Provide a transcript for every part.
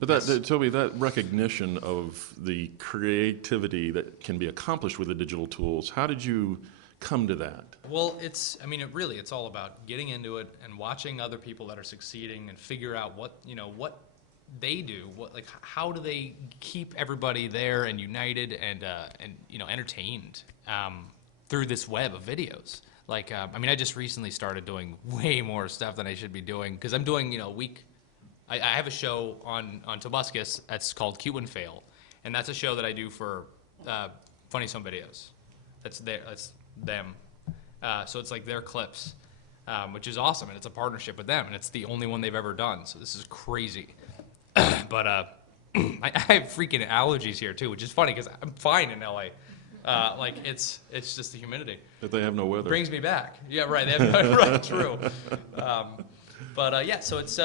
But Toby, that recognition of the creativity that can be accomplished with the digital tools, how did you come to that? Well, I mean, it's all about getting into it and watching other people that are succeeding and figure out what they do, how do they keep everybody there and united and entertained through this web of videos. I mean, I just recently started doing way more stuff than I should be doing because I'm doing, a week. I have a show on Tobuscus that's called Cute and Fail, and that's a show that I do for Funny Some Videos. That's them. So it's like their clips, which is awesome, and it's a partnership with them, and it's the only one they've ever done. So this is crazy. But I have freaking allergies here too, which is funny because I'm fine in LA. It's just the humidity. That they have no weather. Brings me back. Yeah, right. They have, right, true. Yeah, so it's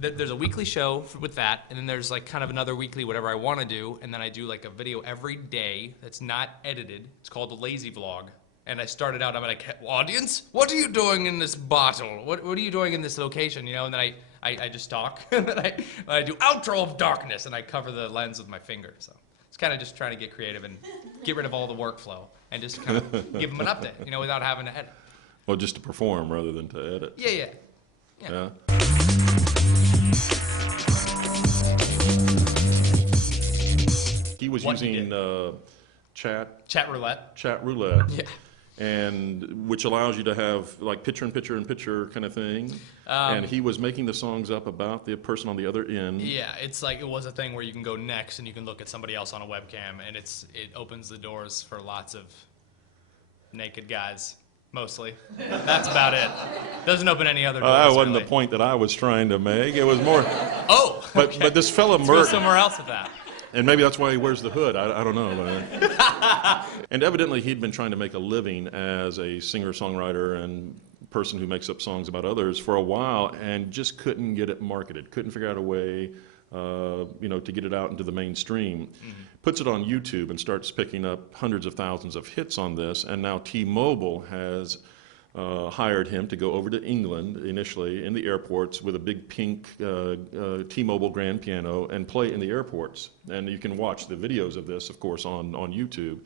there's a weekly show with that, and then there's like kind of another weekly whatever I want to do, and then I do like a video every day that's not edited. It's called the Lazy Vlog. And I started out, I'm like, audience, what are you doing in this bottle? What are you doing in this location? And then I just talk, and then I do outro of darkness, and I cover the lens with my finger. So it's kind of just trying to get creative and get rid of all the workflow and just kind of give them an update, without having to edit. Well, just to perform rather than to edit. Yeah. He was using chat roulette. Chat roulette. Yeah. And which allows you to have like picture in picture in picture kind of thing. And he was making the songs up about the person on the other end. Yeah, it's like it was a thing where you can go next and you can look at somebody else on a webcam, and it opens the doors for lots of naked guys. Mostly. That's about it. Doesn't open any other doors. That wasn't really. The point that I was trying to make. It was more. Oh. Okay. But this fella Let's go somewhere else with that. And maybe that's why he wears the hood. I don't know. And evidently he'd been trying to make a living as a singer-songwriter and person who makes up songs about others for a while, and just couldn't get it marketed. Couldn't figure out a way, to get it out into the mainstream. Mm-hmm. Puts it on YouTube and starts picking up hundreds of thousands of hits on this. And now T-Mobile has hired him to go over to England initially in the airports with a big pink T-Mobile grand piano and play in the airports. And you can watch the videos of this, of course, on YouTube.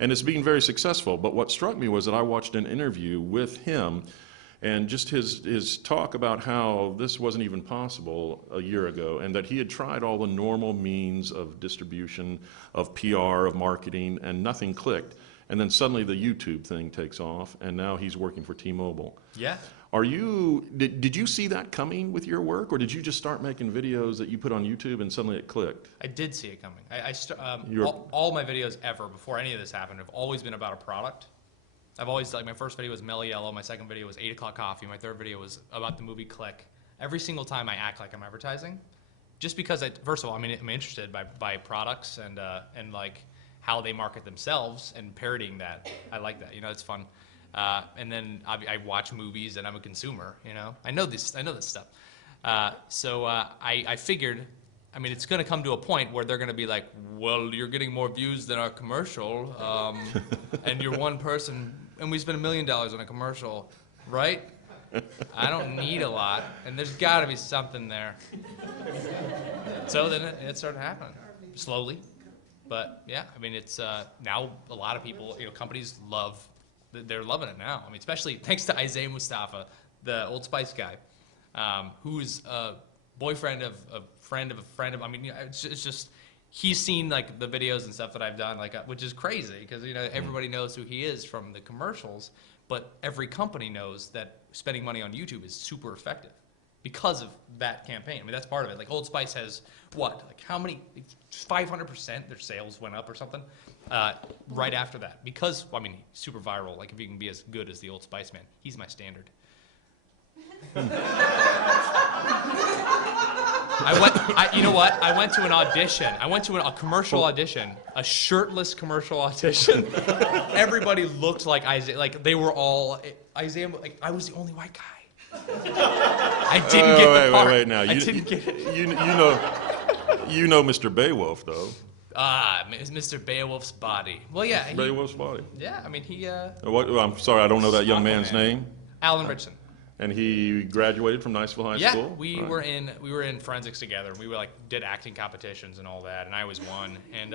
And it's been very successful. But what struck me was that I watched an interview with him and just his talk about how this wasn't even possible a year ago, and that he had tried all the normal means of distribution, of PR, of marketing, and nothing clicked. And then suddenly the YouTube thing takes off, and now he's working for T-Mobile. Yeah. Did you see that coming with your work, or did you just start making videos that you put on YouTube and suddenly it clicked? I did see it coming. All my videos ever, before any of this happened, have always been about a product. I've always, my first video was Mellow Yellow, my second video was 8 o'clock coffee, my third video was about the movie Click. Every single time I act like I'm advertising, just because, first of all, I'm interested by products and like how they market themselves, and parodying that. I like that, it's fun. And then I watch movies, and I'm a consumer, I know this stuff. So I figured, it's going to come to a point where they're going to be like, well, you're getting more views than our commercial, and you're one person, and we spent $1 million on a commercial, right? I don't need a lot, and there's got to be something there. So then it started happening, slowly. But yeah, it's now a lot of people, companies they're loving it now. Especially thanks to Isaiah Mustafa, the Old Spice guy, who's a boyfriend of a friend of a friend of. It's just he's seen like the videos and stuff that I've done, which is crazy because everybody knows who he is from the commercials, but every company knows that spending money on YouTube is super effective because of that campaign. That's part of it. Like Old Spice has what? Like how many? 500% their sales went up or something right after that because super viral. Like if you can be as good as the Old Spice man, he's my standard. I went to an audition. I went to a commercial audition, a shirtless commercial audition. Everybody looked like Isaiah. Like they were all Isaiah. Like I was the only white guy. I didn't get the part. Wait, now. I didn't get it. You know Mr. Beowulf, though. Mr. Beowulf's body. Well, yeah. Beowulf's body. Yeah, he... I'm sorry, I don't know that young man's name. Alan Richardson. And he graduated from Niceville High School? Yeah, we were in forensics together. We were did acting competitions and all that, and I always won. And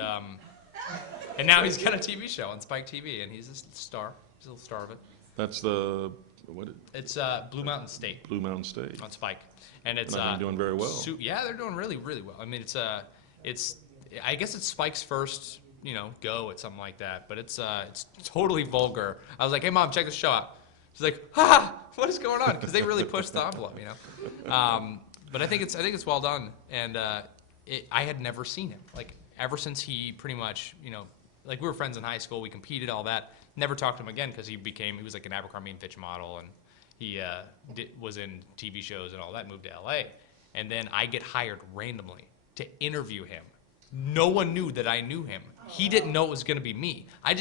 now he's got a TV show on Spike TV, and he's a star. He's a little star of it. That's the It's Blue Mountain State. Blue Mountain State On Spike, and it's doing very well. Yeah, they're doing really, really well. I mean, it's I guess it's Spike's first go at something like that, but it's totally vulgar. I was like, hey Mom, check this show out. She's like, ha, what is going on? Because they really pushed the envelope, But I think it's well done, and I had never seen him ever since he pretty much we were friends in high school, we competed, all that. Never talked to him again because he was like an Abercrombie & Fitch model, and he was in TV shows and all that. Moved to LA, and then I get hired randomly to interview him. No one knew that I knew him. He didn't know it was gonna be me. I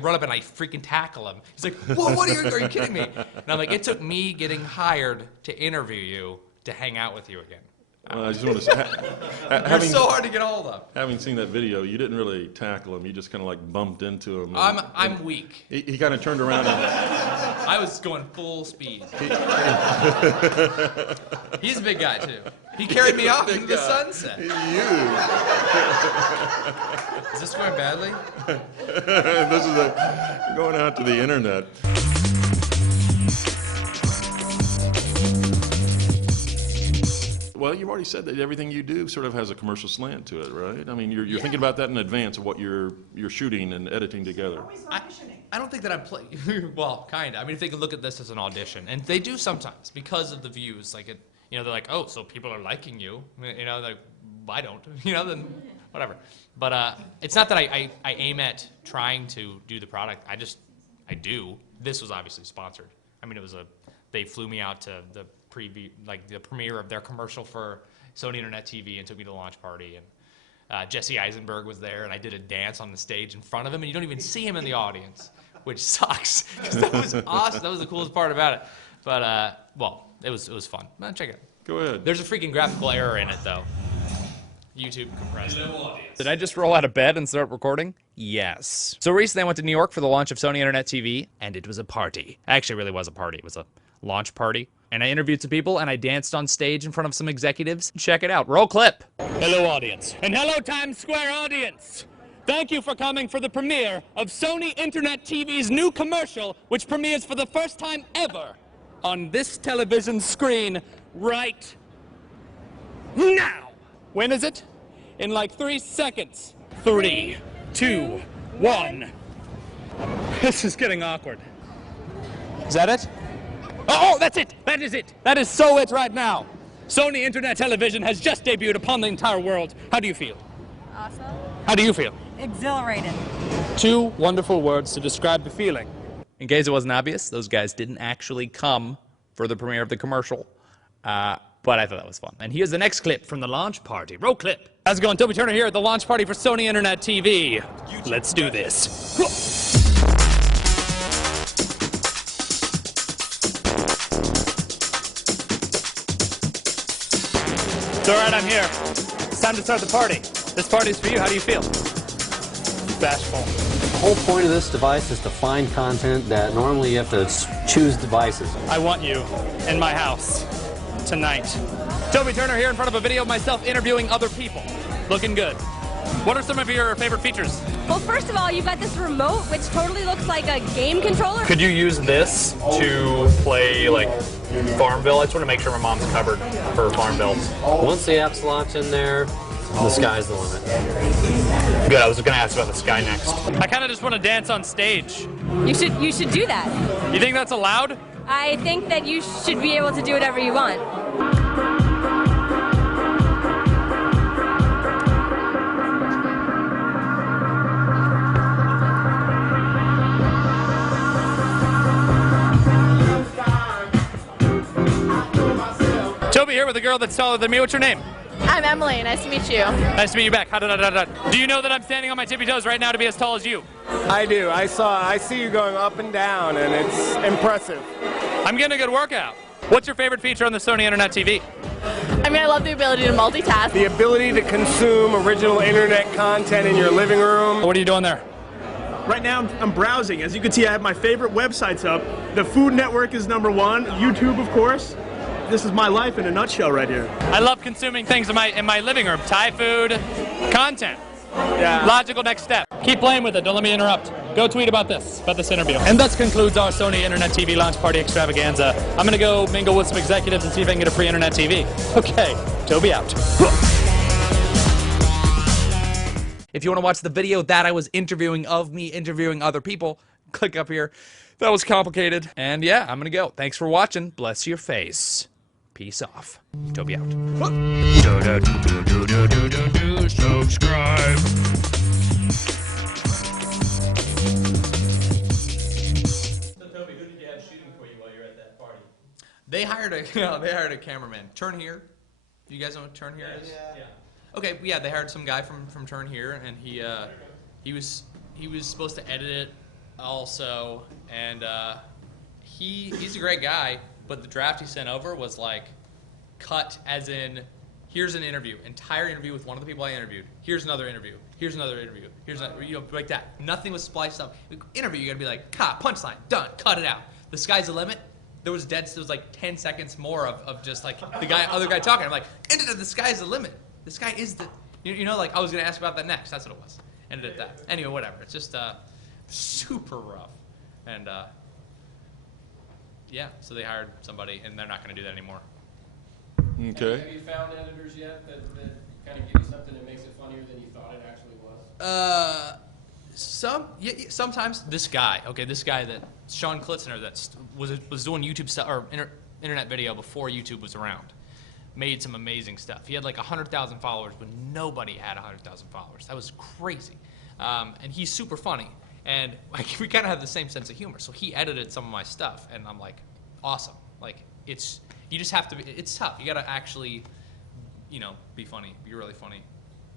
run up and I freaking tackle him. He's like, whoa, are you kidding me? And I'm like, it took me getting hired to interview you to hang out with you again. I just want to say, You're so hard to get a hold of. Having seen that video, you didn't really tackle him. You just kind of bumped into him. I'm weak. He kind of turned around and... I was going full speed. He's a big guy, too. He carried me off into the sunset. Is this going badly? This is going out to the internet. Well, you've already said that everything you do sort of has a commercial slant to it, right? I mean, you're thinking about that in advance of what you're shooting and editing together. I don't think that I'm playing. Well, kind of. I mean, if they can look at this as an audition, and they do sometimes because of the views. They're like, oh, so people are liking you. I don't. Then whatever. But it's not that I aim at trying to do the product. I do. This was obviously sponsored. I mean, they flew me out to the the premiere of their commercial for Sony Internet TV and took me to the launch party, and Jesse Eisenberg was there, and I did a dance on the stage in front of him, and you don't even see him in the audience, which sucks because that was awesome. That was the coolest part about it. But it was fun. Check it out. Go ahead. There's a freaking graphical error in it though. YouTube compressed. Did I just roll out of bed and start recording? Yes. So recently I went to New York for the launch of Sony Internet TV, and it was a party. Actually, it really was a party. It was a launch party. And I interviewed some people, and I danced on stage in front of some executives. Check it out. Roll clip. Hello, audience. And hello, Times Square audience. Thank you for coming for the premiere of Sony Internet TV's new commercial, which premieres for the first time ever on this television screen right now. When is it? In 3 seconds. 3, 2, 1. This is getting awkward. Is that it? Oh, that's it! That is it! That is so it right now! Sony Internet Television has just debuted upon the entire world. How do you feel? Awesome. How do you feel? Exhilarated. 2 wonderful words to describe the feeling. In case it wasn't obvious, those guys didn't actually come for the premiere of the commercial. But I thought that was fun. And here's the next clip from the launch party. Roll clip. How's it going? Toby Turner here at the launch party for Sony Internet TV. Let's do this. So, all right, I'm here. It's time to start the party. This party's for you. How do you feel? Bashful. The whole point of this device is to find content that normally you have to choose devices. I want you in my house tonight. Toby Turner here in front of a video of myself interviewing other people. Looking good. What are some of your favorite features? Well, first of all, you've got this remote, which totally looks like a game controller. Could you use this to play, Farmville? I just want to make sure my mom's covered for Farmville. Once the app's locked in there, the sky's the limit. Good, I was going to ask about the sky next. I kind of just want to dance on stage. You should do that. You think that's allowed? I think that you should be able to do whatever you want. Toby here with a girl that's taller than me. What's your name? I'm Emily. Nice to meet you. Nice to meet you back. Do you know that I'm standing on my tippy toes right now to be as tall as you? I do. I see you going up and down, and it's impressive. I'm getting a good workout. What's your favorite feature on the Sony Internet TV? I love the ability to multitask. The ability to consume original internet content in your living room. What are you doing there? Right now I'm browsing. As you can see, I have my favorite websites up. The Food Network is #1, YouTube of course. This is my life in a nutshell right here. I love consuming things in my living room. Thai food, content. Yeah. Logical next step. Keep playing with it. Don't let me interrupt. Go tweet about this interview. And thus concludes our Sony Internet TV launch party extravaganza. I'm gonna go mingle with some executives and see if I can get a free Internet TV. Okay, Toby out. If you want to watch the video that I was interviewing of me interviewing other people, click up here. That was complicated. And yeah, I'm gonna go. Thanks for watching. Bless your face. Peace off. Toby out. Subscribe. So Toby, who did you have shooting for you while you were at that party? They hired a cameraman. Turn Here. Do you guys know what Turn Here is? Yeah. Okay, yeah, they hired some guy from Turn Here, and he was supposed to edit it also, and he's a great guy, but the draft he sent over was like cut as in, here's an interview, entire interview with one of the people I interviewed. Here's another interview. Here's another interview. Here's another, like that. Nothing was spliced up. Interview, you gotta be like, punchline, done, cut it out. The sky's the limit. There was like 10 seconds more of just like other guy talking. I'm like, the sky's the limit. The sky is the, you know, like I was gonna ask about that next. That's what it was. Ended at that. Anyway, whatever. It's just super rough, and yeah. So they hired somebody, and they're not gonna do that anymore. Okay. Have you found editors yet that kind of give you something that makes it funnier than you thought it actually was? Sometimes this guy that Sean Klitzner that was doing YouTube stuff or internet video before YouTube was around, made some amazing stuff. He had like 100,000 followers, but nobody had 100,000 followers. That was crazy, and he's super funny, and like we kind of have the same sense of humor. So he edited some of my stuff, and I'm like, awesome. Like you just have to be. It's tough. You got to actually, be funny. Be a really funny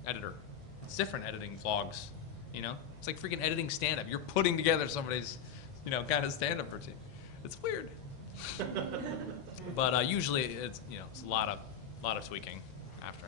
editor. It's different editing vlogs. It's like freaking editing stand-up. You're putting together somebody's, kind of stand-up routine. It's weird. But usually it's a lot of tweaking after.